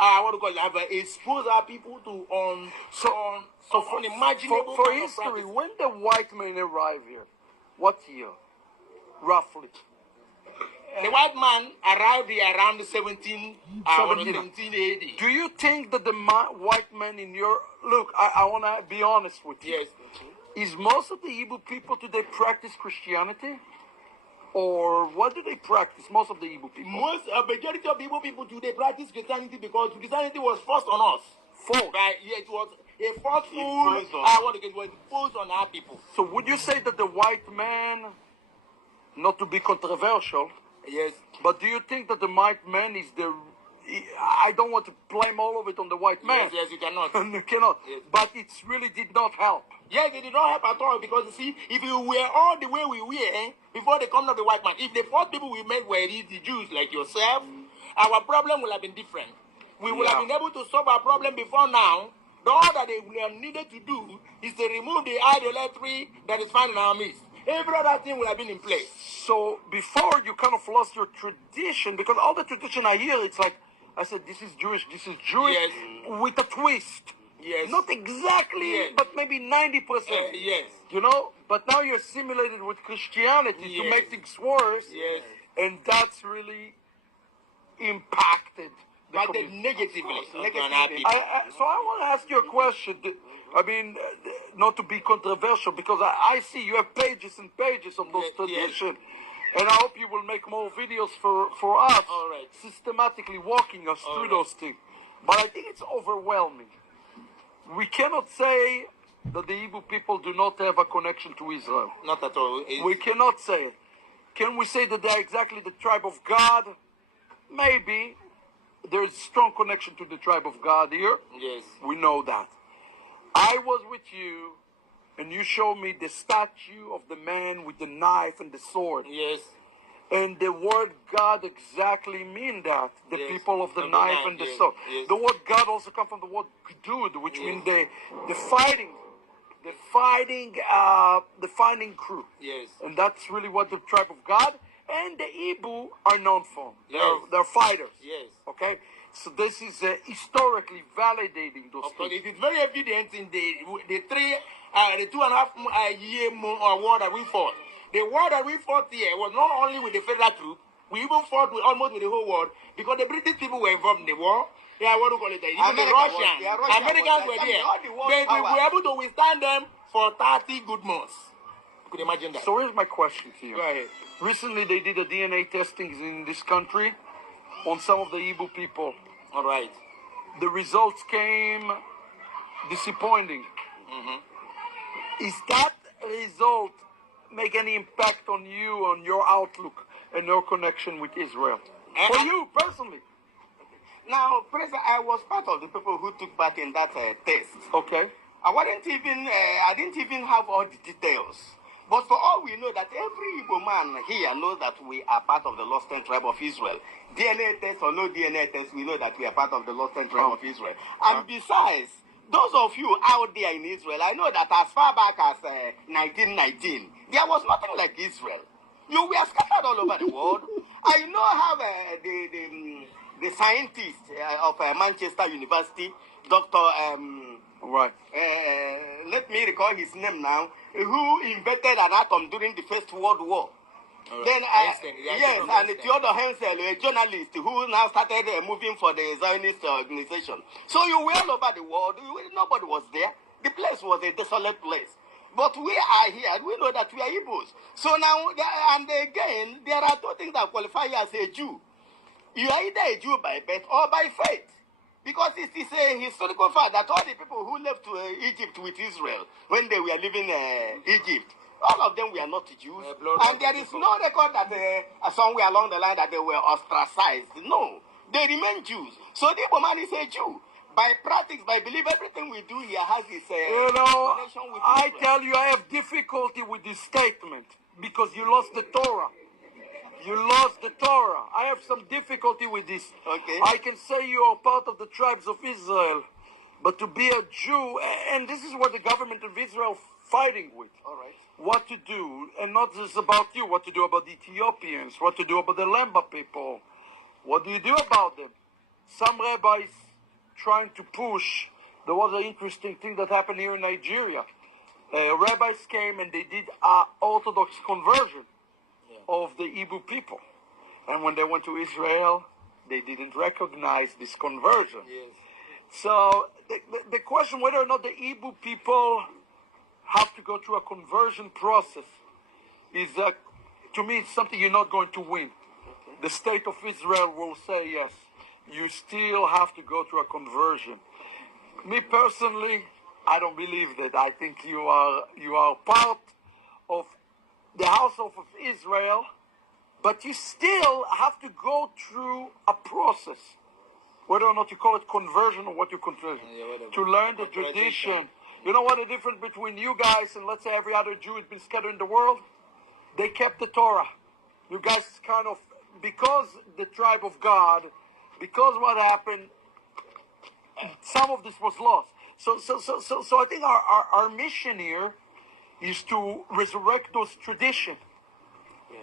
what do you call it, have exposed our people to unimaginable for history, when the white men arrived here, what year, roughly? The white man arrived here around 17 AD. Do you think that the white man in your... Look, I want to be honest with you. Yes. Is most of the Igbo people today practice Christianity? Or what do they practice, most of the Igbo people? Majority of Igbo people today practice Christianity because Christianity was forced on us. Forced? Right? Yeah, it was a forceful, it was imposed on our people. So would you say that the white man, not to be controversial, yes, but do you think that the white man is the... I don't want to blame all of it on the white man. Yes, you cannot. You cannot. Yes. But it really did not help. Yes, it did not help at all because, you see, if we were all the way we were before the coming of the white man, if the first people we met were the Jews like yourself, our problem would have been different. We would have been able to solve our problem before now. All that they needed to do is to remove the idolatry that is found in our midst. Every other thing would have been in place. So before you kind of lost your tradition, because all the tradition I hear, it's like, I said, this is Jewish, yes, with a twist. Yes. Not exactly, yes, but maybe 90%. Yes. You know? But now you're simulated with Christianity yes, to make things worse. Yes. And that's really impacted the community. Negatively. So I want to ask you a question. I mean, not to be controversial, because I see you have pages and pages of those traditions. Yes. And I hope you will make more videos for us, systematically walking us through those things. But I think it's overwhelming. We cannot say that the Igbo people do not have a connection to Israel. Not at all. We cannot say it. Can we say that they are exactly the tribe of God? Maybe. There is strong connection to the tribe of God here. Yes. We know that. I was with you, and you showed me the statue of the man with the knife and the sword. Yes. And the word God exactly mean that. The people of the knife and the sword. Yes. The word God also comes from the word Gdud, which means the fighting crew. Yes. And that's really what the tribe of God and the Igbo are known for. Yes. They're fighters. Yes. Okay? So this is historically validating those things. It is very evident in the 2.5 year war that we fought. The war that we fought here was not only with the federal troops, we even fought almost with the whole world, because the British people were involved in the war. Yeah, what do you call it? Even the Russians. Americans were there. But we were able to withstand them for 30 good months. You could imagine that. So here's my question to you. Go ahead. Recently they did a DNA testing in this country on some of the Igbo people. All right. The results came disappointing. Mm-hmm. Is that result make any impact on you, on your outlook and your connection with Israel? For you personally. Now, President, I was part of the people who took part in that test. Okay. I didn't even have all the details. But for all we know, that every Igbo man here knows that we are part of the lost 10 tribe of Israel. DNA test or no DNA test, we know that we are part of the lost 10 tribe of Israel. And besides, those of you out there in Israel, I know that as far back as 1919, there was nothing like Israel. You were scattered all over the world. I know how the scientist of Manchester University, Dr. Let me recall his name now, who invented an atom during the First World War. Then, and Theodor Hensel, a journalist who now started moving for the Zionist organization. So you were all over the world. Nobody was there. The place was a desolate place. But we are here. We know that we are Igbos. So now, and again, there are two things that qualify you as a Jew. You are either a Jew by birth or by faith. Because it is a historical fact that all the people who left to Egypt with Israel, when they were leaving Egypt, all of them were not Jews. And there is no record that somewhere along the line that they were ostracized. No, they remain Jews. So the Igbo man is a Jew. By practice, by belief, everything we do here has this connection with Israel. I tell you, I have difficulty with this statement because you lost the Torah. You lost the Torah. I have some difficulty with this. Okay. I can say you are part of the tribes of Israel, but to be a Jew, and this is what the government of Israel fighting with. All right. What to do, and not just about you, what to do about the Ethiopians, what to do about the Lemba people. What do you do about them? Some rabbis trying to push. There was an interesting thing that happened here in Nigeria. Rabbis came and they did an Orthodox conversion of the Igbo people. And when they went to Israel, they didn't recognize this conversion. Yes. So the question whether or not the Igbo people have to go through a conversion process is, to me, it's something you're not going to win. The state of Israel will say yes. You still have to go through a conversion. Me personally, I don't believe that. I think you are part of the household of Israel, but you still have to go through a process, whether or not you call it conversion or what you conversion, to learn the tradition. You know what the difference between you guys and let's say every other Jew has been scattered in the world? They kept the Torah. You guys kind of, because the tribe of God, because what happened, some of this was lost. So I think our mission here is to resurrect those traditions,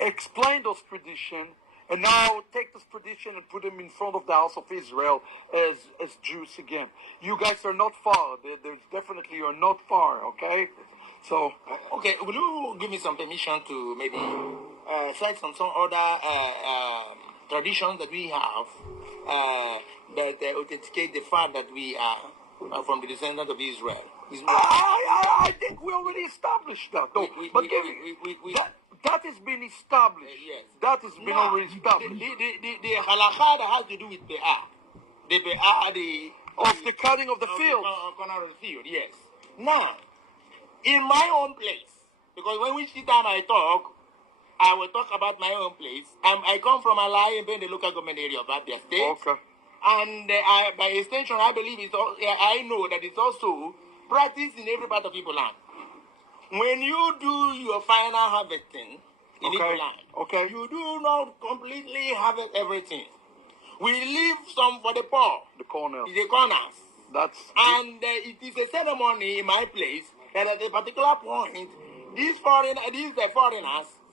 explain those traditions, and now take this tradition and put them in front of the house of Israel as Jews again. You guys are not far. There's definitely you're not far, okay? So okay, will you give me some permission to maybe cite some other traditions that we have that authenticate the fact that we are from the descendants of Israel? I think we already established that, though. That has been established. Yes. That has been already established. The halakha that has to do with the cutting of the field. Corner of the field, yes. Now, in my own place, because when we sit down and I will talk about my own place. I come from Alai, in the local government area of Abia State. Okay. And by extension, I believe I know that it's also practiced in every part of Igbo land. When you do your final harvesting in Igbo land, you do not completely harvest everything. We leave some for the poor. The corners. The corners. And it is a ceremony in my place that at a particular point, these foreigners,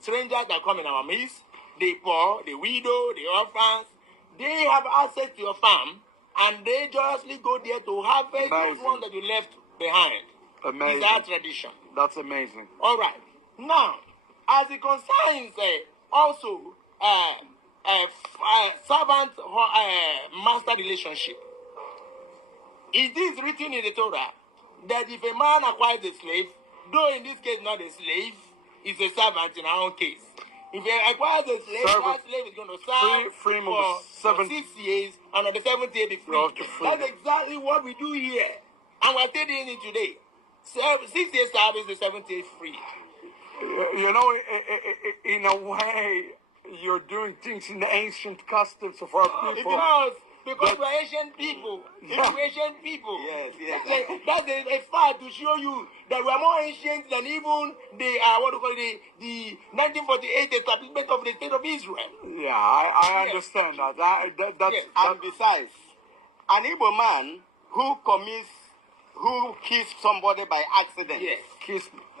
strangers that come in our midst, the poor, the widow, the orphans, they have access to your farm, and they joyously go there to harvest those ones that you left behind. Amazing. It's our tradition. That's amazing. All right. Now, as it concerns also servant-master relationship, it is written in the Torah that if a man acquires a slave, though in this case not a slave, is a servant in our own case. If he acquires a slave, that slave is going to serve for 6 years, and on the 7th year be free. That's exactly what we do here. And we're studying it today. 6 years service, the 7th year free. You know, in a way, you're doing things in the ancient customs of our people. Because we're Asian people. Yeah. We're Asian people. Yes. That's a fact to show you that we are more ancient than even the 1948 establishment of the State of Israel. Yeah, I understand that. And besides, an Igbo man who kills somebody by accident. Yes.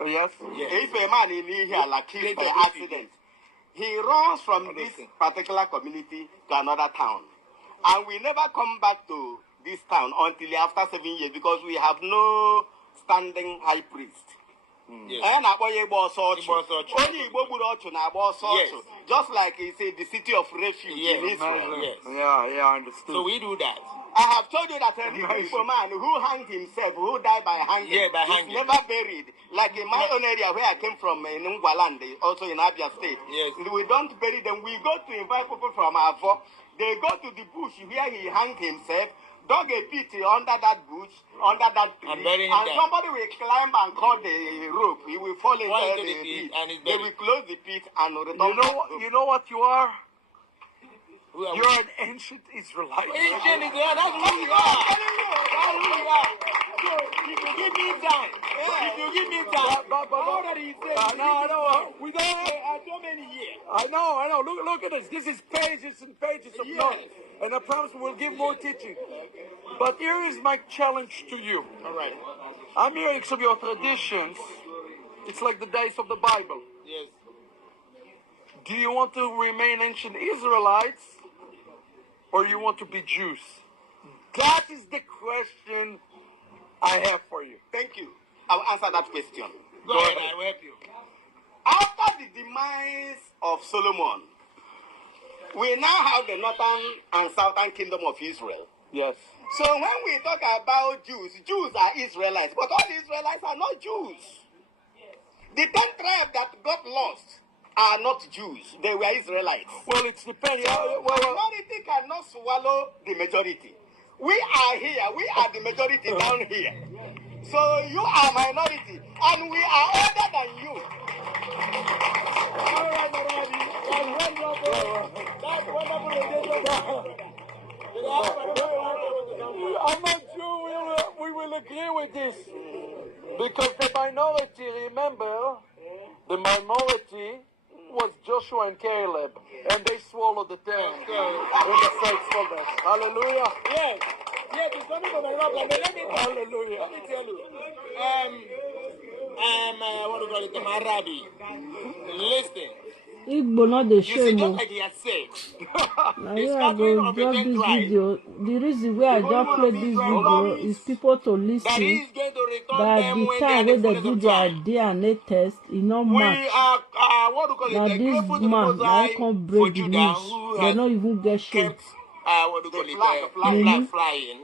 Yes. If a man in here kills by accident, he runs from this particular community to another town. And we never come back to this town until after 7 years because we have no standing high priest. Just like he said, the city of refuge in Israel. Yes. Yeah, I understood. So we do that. I have told you that an Igbo man who hanged himself, who died by hanging, is never buried. Like in my own area where I came from, in Ungwaland, also in Abia State. Yes. We don't bury them. We go to invite people from Avo. They go to the bush where he hanged himself, dug a pit under that bush, under that tree, and somebody will climb and cut the rope. He will fall into the pit. They will close the pit and return. You know what you are? You're an ancient Israelite. Ancient Israelite, that's who we are. That's who we are. So, if you give me time, all that he said, no, we don't have so many years. I know. Look at this. This is pages and pages of notes. And I promise we'll give more teaching. But here is my challenge to you. All right. I'm hearing some of your traditions. It's like the days of the Bible. Yes. Do you want to remain ancient Israelites or you want to be Jews? That is the question I have for you. Thank you. I will answer that question. Go ahead, I will help you. After the demise of Solomon, we now have the northern and southern kingdom of Israel. Yes. So when we talk about Jews, Jews are Israelites, but all the Israelites are not Jews. The 10 tribes that got lost are not Jews. They were Israelites. Well, it's depending. So minority cannot swallow the majority. We are here. We are the majority down here. So you are minority, and we are older than you. All right, that's wonderful. I'm not sure we will agree with this. Because the minority, remember, the minority was Joshua and Caleb. And they swallowed the tongue in the faithfulness. Hallelujah. Yes, it's coming from the rock. Hallelujah. Let me tell you. What do you call it? The Marabi. Listen. Igbo not the You see, shame. just like he has said, Now the you are scattering going of to the drop 10 this tribes video. The reason why I just played this video is people to that listen he is going to return that them the when time they are when the they fullness do of their time. DNA test, it not We match. are, what do you call Now it? this Grateful to the Most man, now I High can't for break the Judah, news. who They has don't even get shame. kept, what do you call it? The flag flying.